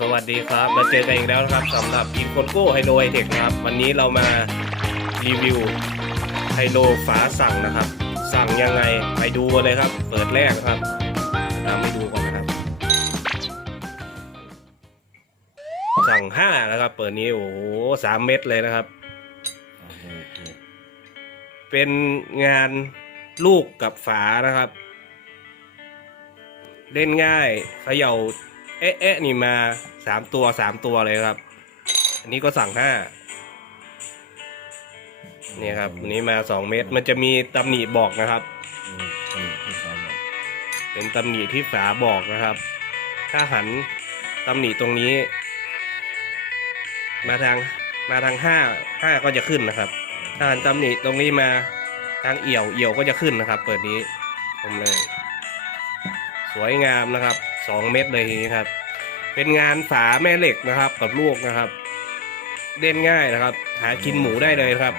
สวัสดีครับ มาเจอกันอีกแล้วนะครับสำหรับกินคนโก้ไฮโลไฮเทคนะครับ วันนี้เรามารีวิวไฮโลฝาสั่งนะครับ สั่งยังไงไปดูเลยครับ เปิดแรกครับตามไปดูก่อนนะครับ สั่งห้านะครับ เปิดนี้โอ้โหสามเม็ดเลยนะครับ เป็นงานลูกกับฝานะครับ เล่นง่ายเขย่า เอ๊ะเอ๊ะนี่มาสามตัวสามตัวเลยครับ อันนี้ก็สั่งห้านี่ครับอันนี้มาสองเม็ดมันจะมีตำหนิบอกนะครับ เป็นตำหนิที่ฝาบอกนะครับ ถ้าหันตำหนิตรงนี้ มาทางมาทางห้าห้าก็จะขึ้นนะครับ ถ้าหันตำหนิตรงนี้มาทางเอี่ยวเอี่ยวก็จะขึ้นนะครับ เปิดนี้ผมเลย สวยงามนะครับ สองเม็ดเลยทีนี้ครับ เป็นงานฝาแม่เหล็กนะครับ กับลูกนะครับ เล่นง่ายนะครับ หากินหมูได้เลยครับ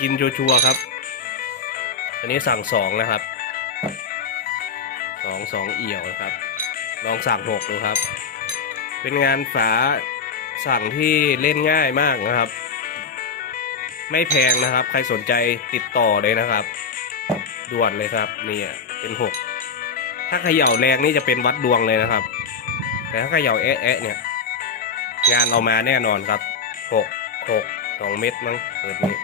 กินชัวร์ๆครับ อันนี้สั่งสองนะครับสองสองเอี่ยวนะครับ ลองสั่งหกดูครับ เป็นงานฝาสั่งที่เล่นง่ายมากนะครับ ไม่แพงนะครับ ใครสนใจติดต่อเลยนะครับ ด่วนเลยครับเนี่ยเป็นหก ถ้าเขย่าแรงนี่จะเป็นวัดดวงเลยนะครับ แต่ถ้าเขย่าแอะแอะเนี่ย งานเรามาแน่นอนครับหกหกสองเม็ดมั้งเปิดนี้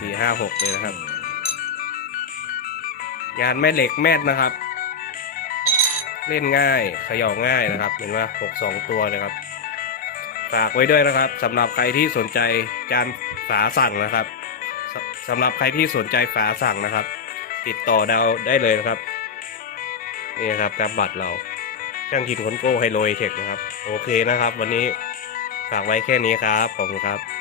สี่ห้าหกเลยนะครับ งานแม่เหล็กแม่นะครับ เล่นง่ายเขย่าง่ายนะครับ เห็นว่าหกสองตัวเลยครับฝากไว้ด้วยนะครับสำหรับใครที่สนใจจานฝาสั่งนะครับสสำหรับใครที่สนใจฝาสั่งนะครับ ติดต่อดาได้เลยนะครับ นี่ครับกับบัตรเราช่างกินคนโก้ไฮโลไฮเทคนะครับ โอเคนะครับ วันนี้ฝากไว้แค่นี้ครับ ขอบคุณครับ